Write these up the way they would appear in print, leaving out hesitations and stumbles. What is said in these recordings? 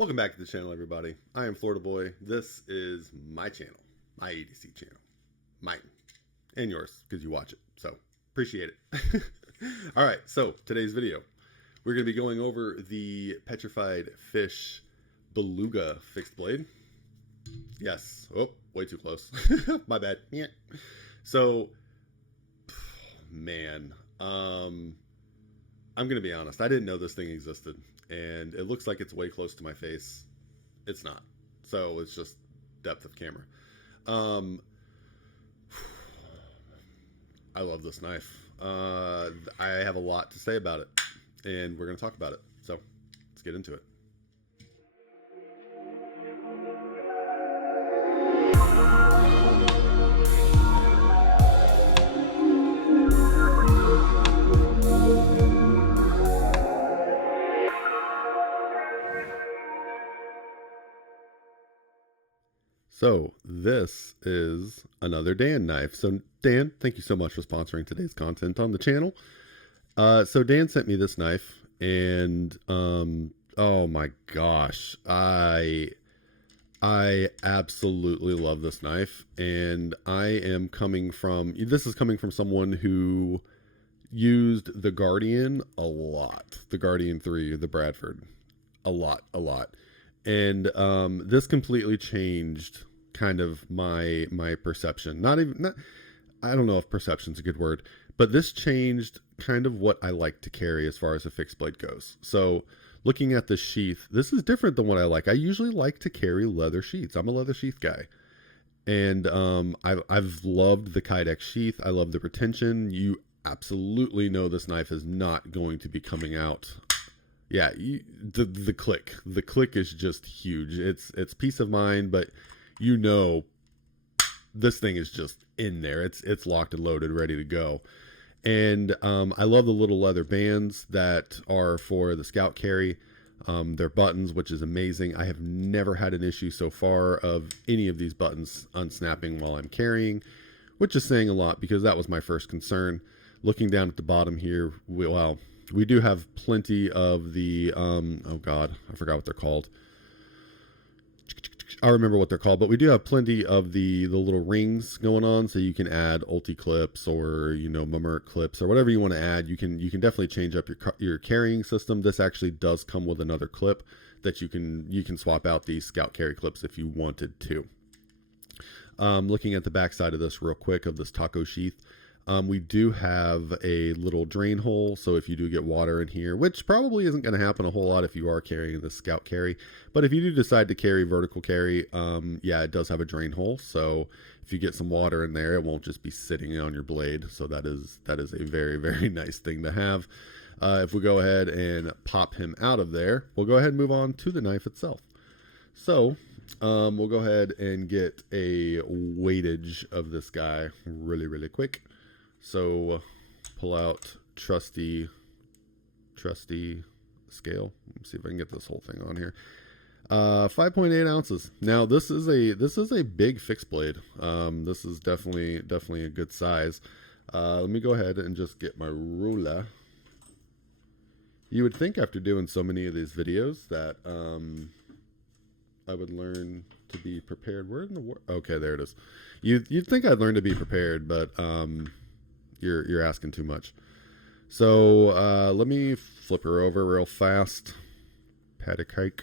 Welcome back to the channel, everybody. I am Florida Boy. This is my channel, my EDC channel, mine and yours because you watch it. So appreciate it. All right, so today's video, we're going to be going over the Petrified Fish Beluga fixed blade. Yes. Oh, way too close. My bad. Yeah. So, man, I'm going to be honest. I didn't know this thing existed. And it looks like it's way close to my face. It's not. So it's just depth of camera. I love this knife. I have a lot to say about it. And we're going to talk about it. So let's get into it. So this is another Dan knife. So Dan, thank you so much for sponsoring today's content on the channel. So Dan sent me this knife and oh my gosh, I absolutely love this knife. And this is coming from someone who used the Guardian a lot. The Guardian 3, the Bradford, a lot. And this completely changed kind of my perception. I don't know if perception's a good word, but this changed kind of what I like to carry as far as a fixed blade goes. So looking at the sheath, this is different than what I like. I usually like to carry leather sheaths. I'm a leather sheath guy. And I've loved the Kydex sheath. I love the retention. You absolutely know this knife is not going to be coming out. Yeah, the click is just huge. It's peace of mind, but you know this thing is just in there. It's locked and loaded, ready to go. And I love the little leather bands that are for the scout carry. They're buttons, which is amazing. I have never had an issue so far of any of these buttons unsnapping while I'm carrying, which is saying a lot because that was my first concern. Looking down at the bottom here, we do have plenty of the, oh God, I forgot what they're called. I remember what they're called, but we do have plenty of the little rings going on, so you can add ulti clips or, Mamert clips or whatever you want to add. You can definitely change up your carrying system. This actually does come with another clip that you can swap out these scout carry clips if you wanted to. Looking at the back side of this real quick of this taco sheath. We do have a little drain hole, so if you do get water in here, which probably isn't going to happen a whole lot if you are carrying the scout carry, but if you do decide to carry vertical carry, yeah, it does have a drain hole, so if you get some water in there, it won't just be sitting on your blade, so that is a very, very nice thing to have. If we go ahead and pop him out of there, we'll go ahead and move on to the knife itself. So we'll go ahead and get a weightage of this guy really, really quick. So pull out trusty scale. Let me see if I can get this whole thing on here. 5.8 ounces. Now this is a big fixed blade. This is definitely a good size. Let me go ahead and just get my ruler. You would think after doing so many of these videos that I would learn to be prepared. Where in the world? Okay, there it is. You'd think I'd learn to be prepared, but you're asking too much. So let me flip her over real fast. Patty cake.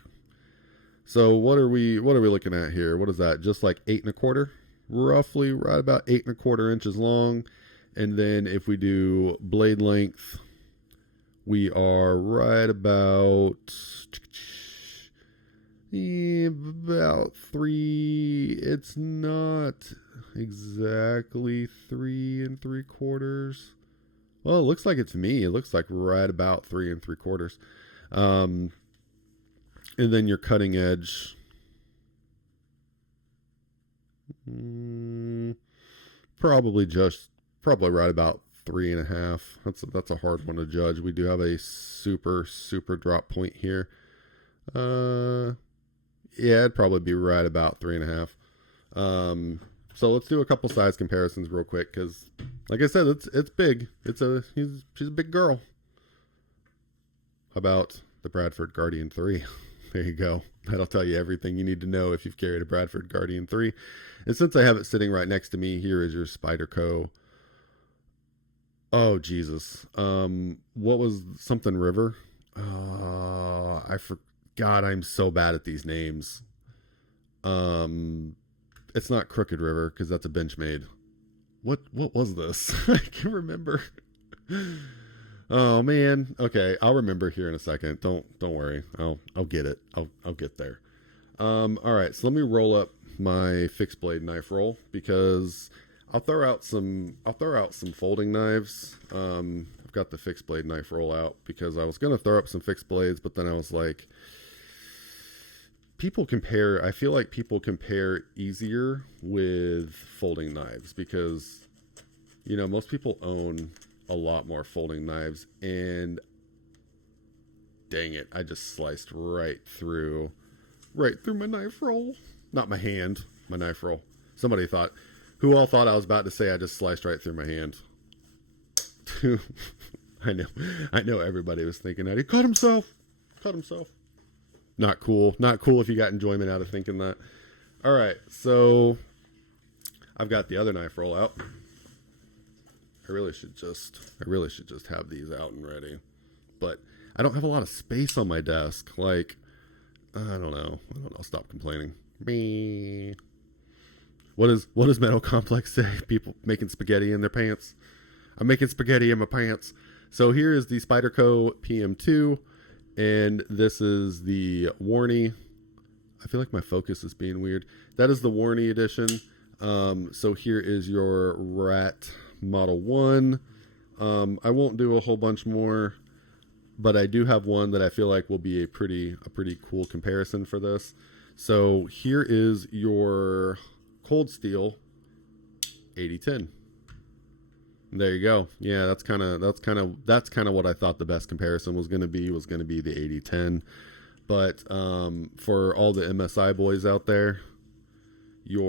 So what are we looking at here? What is that? Just like 8 1/4, roughly right about 8 1/4 inches long. And then if we do blade length, we are right about 3. It's not exactly 3 3/4. Well, it looks like it to me. It looks like right about 3 3/4. And then your cutting edge, probably right about 3 1/2. That's a hard one to judge. We do have a super drop point here. Yeah, it'd probably be right about 3 1/2. So let's do a couple size comparisons real quick, because like I said, it's big. She's a big girl. How about the Bradford Guardian 3? There you go. That'll tell you everything you need to know if you've carried a Bradford Guardian 3. And since I have it sitting right next to me, here is your Spyderco. Oh, Jesus. What was something River? I forgot. I'm so bad at these names. It's not Crooked River because that's a Benchmade. What was this? I can't remember. Oh man. Okay, I'll remember here in a second. Don't worry. I'll get it. I'll get there. All right. So let me roll up my fixed blade knife roll because I'll throw out some folding knives. I've got the fixed blade knife roll out because I was gonna throw up some fixed blades, but then I was like, I feel like people compare easier with folding knives because, most people own a lot more folding knives, and dang it, I just sliced right through my knife roll. Not my hand, my knife roll. Who all thought I was about to say I just sliced right through my hand. I know everybody was thinking that. He cut himself. Not cool if you got enjoyment out of thinking that. All right, so I've got the other knife roll out. I really should just have these out and ready, but I don't have a lot of space on my desk. Like, I don't know. Stop complaining. Me. What does Metal Complex say? People making spaghetti in their pants. I'm making spaghetti in my pants. So here is the Spyderco PM2, and this is the Warney. I feel like my focus is being weird. That is the Warney edition. So here is your Rat Model 1. I won't do a whole bunch more, but I do have one that I feel like will be a pretty cool comparison for this. So here is your Cold Steel 8010. There you go. Yeah, that's kind of what I thought the best comparison was going to be the 8010. But for all the MSI boys out there, let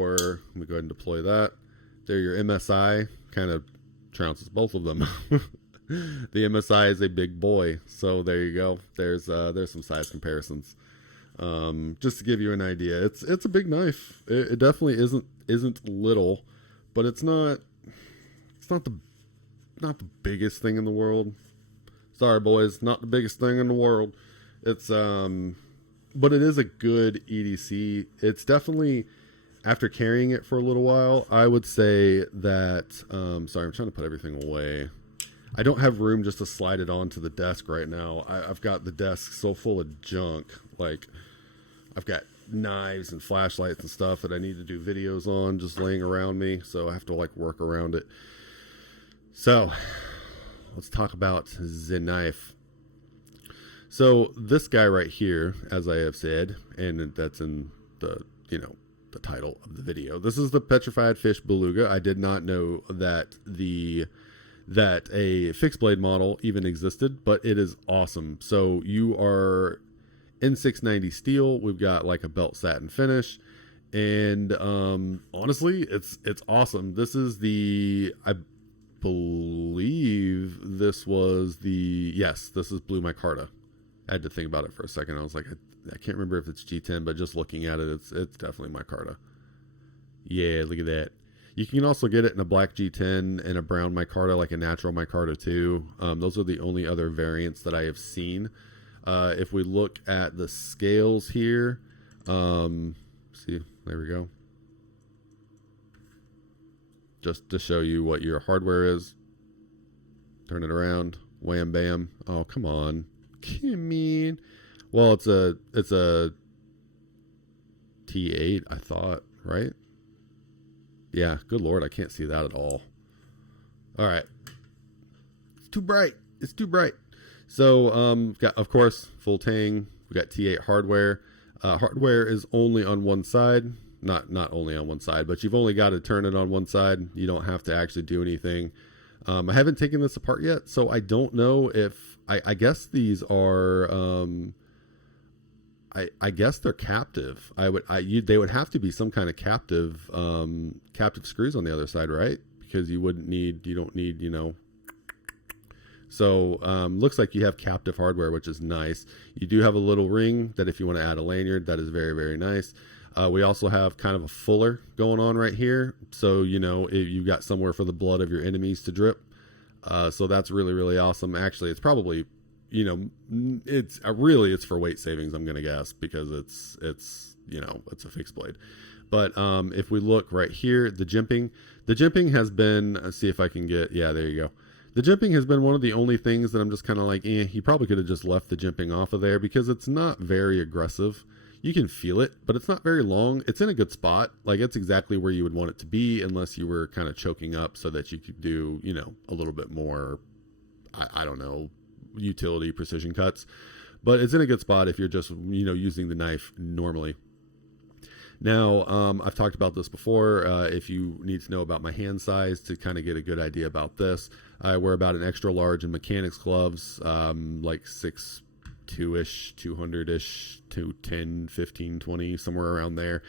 me go ahead and deploy that. There, your MSI kind of trounces both of them. The MSI is a big boy, so there you go. There's some size comparisons. Just to give you an idea, it's a big knife. It definitely isn't little, but it's not the biggest thing in the world. Sorry, boys, not the biggest thing in the world. It's but it is a good EDC. It's definitely, after carrying it for a little while, I would say that, sorry, I'm trying to put everything away. I don't have room just to slide it onto the desk right now. I've got the desk so full of junk. Like, I've got knives and flashlights and stuff that I need to do videos on just laying around me. So I have to work around it. So let's talk about the knife. So this guy right here, as I have said, and that's in the title of the video, this is the Petrified Fish Beluga. I did not know that a fixed blade model even existed, but it is awesome. So you are in 690 steel. We've got like a belt satin finish, and honestly, it's awesome. This is I believe this is Blue Micarta. I had to think about it for a second. I was like, I can't remember if it's G10, but just looking at it, it's definitely micarta. Yeah, look at that. You can also get it in a black G10 and a brown micarta, like a natural micarta too. Those are the only other variants that I have seen. If we look at the scales here, see, there we go. Just to show you what your hardware is. Turn it around. Wham bam. Oh, come on. Well, it's a T8, I thought, right? Yeah, good Lord, I can't see that at all. All right. It's too bright. So, got, of course, full tang. We got T8 hardware. Hardware is only on one side. Not only on one side, but you've only got to turn it on one side. You don't have to actually do anything. I haven't taken this apart yet, so I don't know if I guess these are I guess they're captive. They would have to be some kind of captive screws on the other side, right? Because you don't need So looks like you have captive hardware, which is nice. You do have a little ring that if you want to add a lanyard, that is very, very nice. We also have kind of a fuller going on right here. So, you know, if you've got somewhere for the blood of your enemies to drip. So that's really, really awesome. Actually, it's probably, you know, it's for weight savings, I'm going to guess, because it's, you know, it's a fixed blade. But if we look right here, the jimping has been, let's see if I can get, yeah, there you go. The jimping has been one of the only things that I'm just kind of like, you probably could have just left the jimping off of there because it's not very aggressive. You can feel it, but it's not very long. It's in a good spot. Like, it's exactly where you would want it to be, unless you were kind of choking up so that you could do, you know, a little bit more, I don't know, utility precision cuts. But it's in a good spot if you're just, you know, using the knife normally. Now, I've talked about this before. If you need to know about my hand size to kind of get a good idea about this, I wear about an extra large in mechanics gloves, like 6'2"-ish, 200-ish, 210, 15, 20, somewhere around there.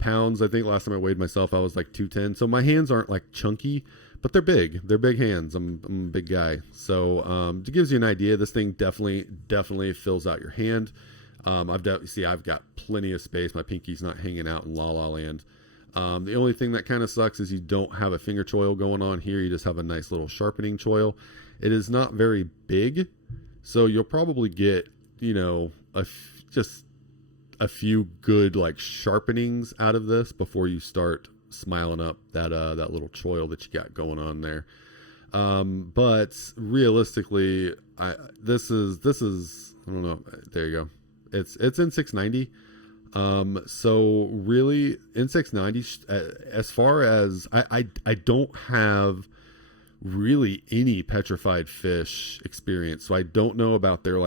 Pounds, I think last time I weighed myself, I was like 210. So my hands aren't like chunky, but they're big. They're big hands. I'm a big guy. So it gives you an idea. This thing definitely fills out your hand. I've got plenty of space. My pinky's not hanging out in la la land. The only thing that kind of sucks is you don't have a finger choil going on here. You just have a nice little sharpening choil. It is not very big, so you'll probably get, you know, just a few good like sharpenings out of this before you start smiling up that little choil that you got going on there. But realistically, this is I don't know. There you go. It's in 690. So really in 690, as far as I don't have really any petrified fish experience. So I don't know about their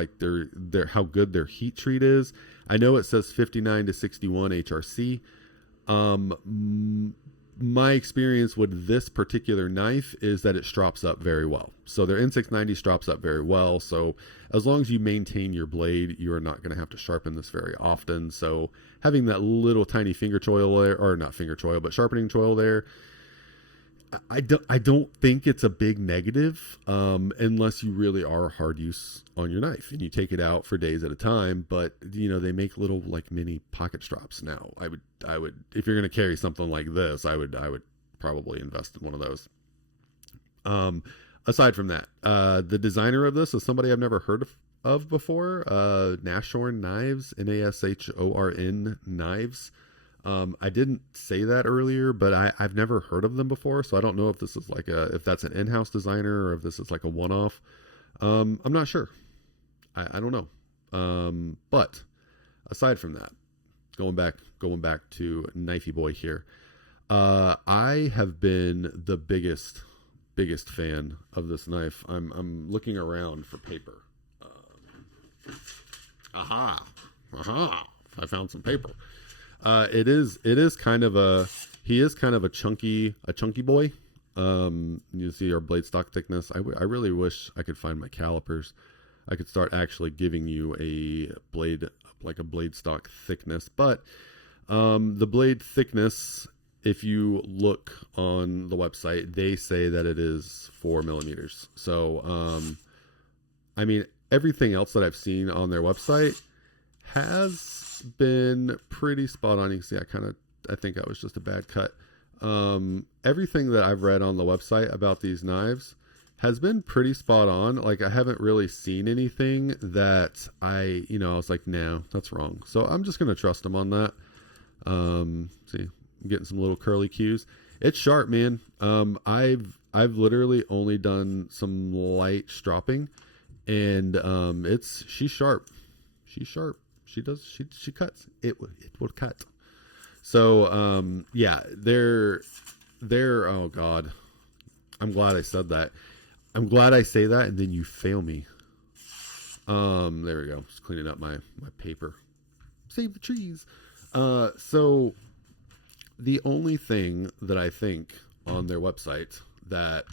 how good their heat treat is. I know it says 59 to 61 HRC. My experience with this particular knife is that it strops up very well. So their N690 strops up very well. So as long as you maintain your blade, you are not going to have to sharpen this very often. So having that little tiny finger choil there, or not finger choil, but sharpening choil there, I don't think it's a big negative, unless you really are hard use on your knife and you take it out for days at a time. But you know, they make little like mini pocket straps now. I would, if you're going to carry something like this, I would probably invest in one of those. Aside from that, the designer of this is somebody I've never heard of before. Nashorn Knives, Nashorn Knives. I didn't say that earlier, but I've never heard of them before, so I don't know if this is like if that's an in-house designer or if this is like a one-off. I'm not sure. I don't know. But aside from that, going back to Knifey Boy here, I have been the biggest fan of this knife. I'm looking around for paper. I found some paper. It is kind of a chunky boy. You see our blade stock thickness. I really wish I could find my calipers. I could start actually giving you a blade stock thickness, but the blade thickness, if you look on the website, they say that it is 4 millimeters. So, I mean, everything else that I've seen on their website has been pretty spot on. You can see I think I was just a bad cut. Everything that I've read on the website about these knives has been pretty spot on. Like, I haven't really seen anything that I was like, no, that's wrong. So I'm just going to trust them on that. See, I'm getting some little curly cues. It's sharp, man. I've literally only done some light stropping, and she's sharp. She's sharp. She cuts. It will cut. So yeah, they're oh God. I'm glad I said that. I'm glad I say that and then you fail me. There we go. Just cleaning up my paper. Save the trees. So the only thing that I think on their website that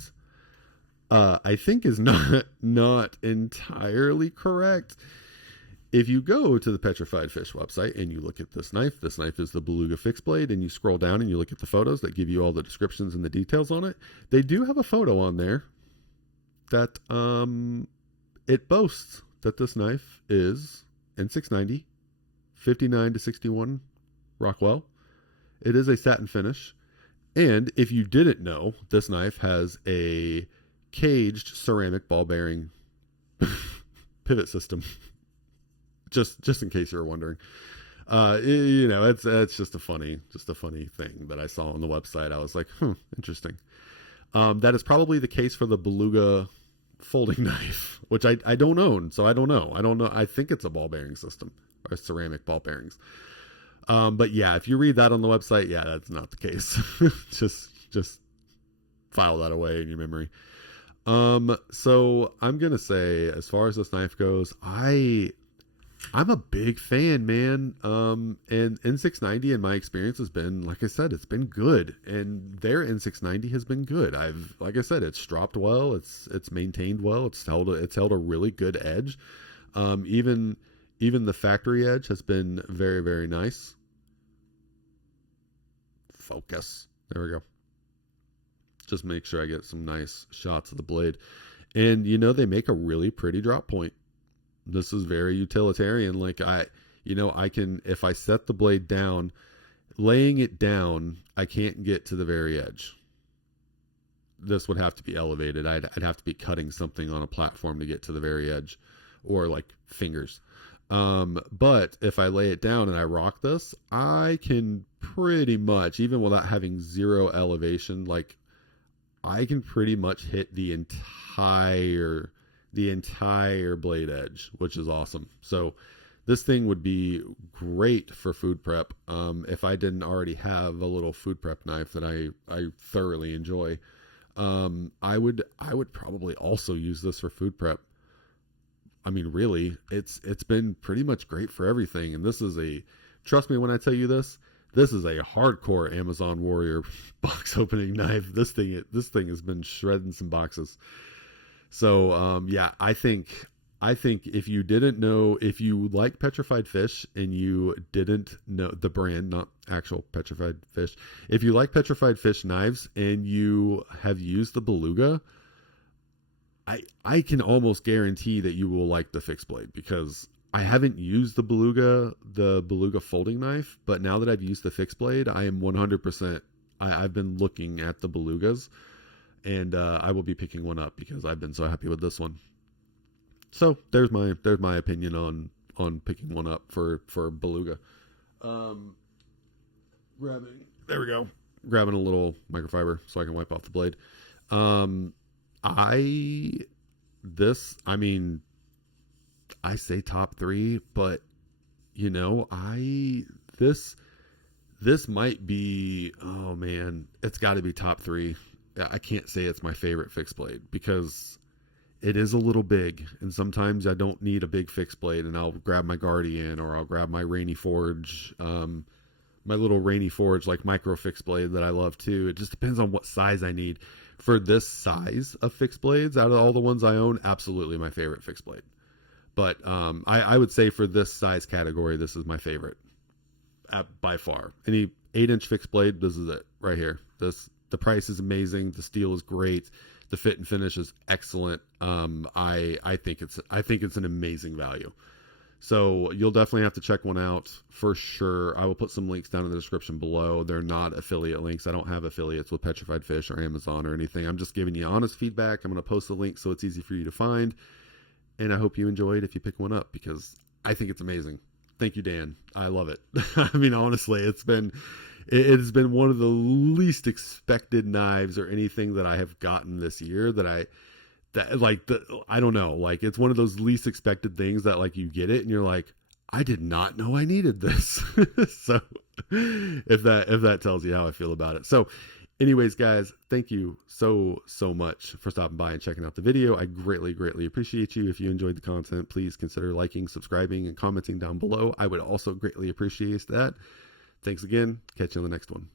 I think is not entirely correct. If you go to the Petrified Fish website and you look at this knife is the Beluga fixed blade, and you scroll down and you look at the photos that give you all the descriptions and the details on it, they do have a photo on there that it boasts that this knife is N690, 59 to 61 Rockwell. It is a satin finish. And if you didn't know, this knife has a caged ceramic ball bearing pivot system. Just in case you were wondering. You know, it's just a funny thing that I saw on the website. I was like, interesting. That is probably the case for the Beluga folding knife, which I don't own, so I don't know. I think it's a ball bearing system or ceramic ball bearings. But yeah, if you read that on the website, yeah, that's not the case. just file that away in your memory. So I'm gonna say, as far as this knife goes, I'm a big fan, man. And N690 in my experience has been, like I said, it's been good. And their N690 has been good. Like I said, it's stropped well. It's maintained well. It's held a really good edge. Even the factory edge has been very, very nice. Focus. There we go. Just make sure I get some nice shots of the blade. And, you know, they make a really pretty drop point. This is very utilitarian. Like I can, if I set the blade down, laying it down, I can't get to the very edge. This would have to be elevated. I'd have to be cutting something on a platform to get to the very edge, or like fingers. But if I lay it down and I rock this, I can pretty much, even without having zero elevation, like I can pretty much hit the entire blade edge, which is awesome. So this thing would be great for food prep. If I didn't already have a little food prep knife that I thoroughly enjoy, I would probably also use this for food prep. I mean, really, it's been pretty much great for everything. And this is trust me when I tell you this is a hardcore Amazon Warrior box opening knife. This thing has been shredding some boxes. So, yeah, I think if you didn't know, if you like petrified fish and you didn't know the brand, not actual petrified fish, if you like petrified fish knives and you have used the Beluga, I can almost guarantee that you will like the fixed blade, because I haven't used the Beluga folding knife, but now that I've used the fixed blade, I am 100%, I've been looking at the Belugas. And I will be picking one up because I've been so happy with this one. So there's my opinion on picking one up for Beluga. There we go. Grabbing a little microfiber so I can wipe off the blade. I say top 3, but you know, this might be, oh man, it's got to be top 3. I can't say it's my favorite fixed blade because it is a little big, and sometimes I don't need a big fixed blade, and I'll grab my Guardian, or I'll grab my Rainy Forge, my little Rainy Forge like micro fixed blade that I love too. It just depends on what size I need. For this size of fixed blades, out of all the ones I own, absolutely my favorite fixed blade. But I would say for this size category, this is my favorite by far. Any 8-inch fixed blade, this is it right here. The price is amazing. The steel is great. The fit and finish is excellent. I think it's an amazing value. So you'll definitely have to check one out for sure. I will put some links down in the description below. They're not affiliate links. I don't have affiliates with Petrified Fish or Amazon or anything. I'm just giving you honest feedback. I'm going to post the link so it's easy for you to find. And I hope you enjoyed if you pick one up, because I think it's amazing. Thank you, Dan. I love it. I mean, honestly, it has been one of the least expected knives or anything that I have gotten this year I don't know, like it's one of those least expected things that like you get it and you're like, I did not know I needed this. So if that tells you how I feel about it. So anyways, guys, thank you so much for stopping by and checking out the video. I greatly appreciate you. If you enjoyed the content, please consider liking, subscribing, and commenting down below. I would also greatly appreciate that. Thanks again. Catch you on the next one.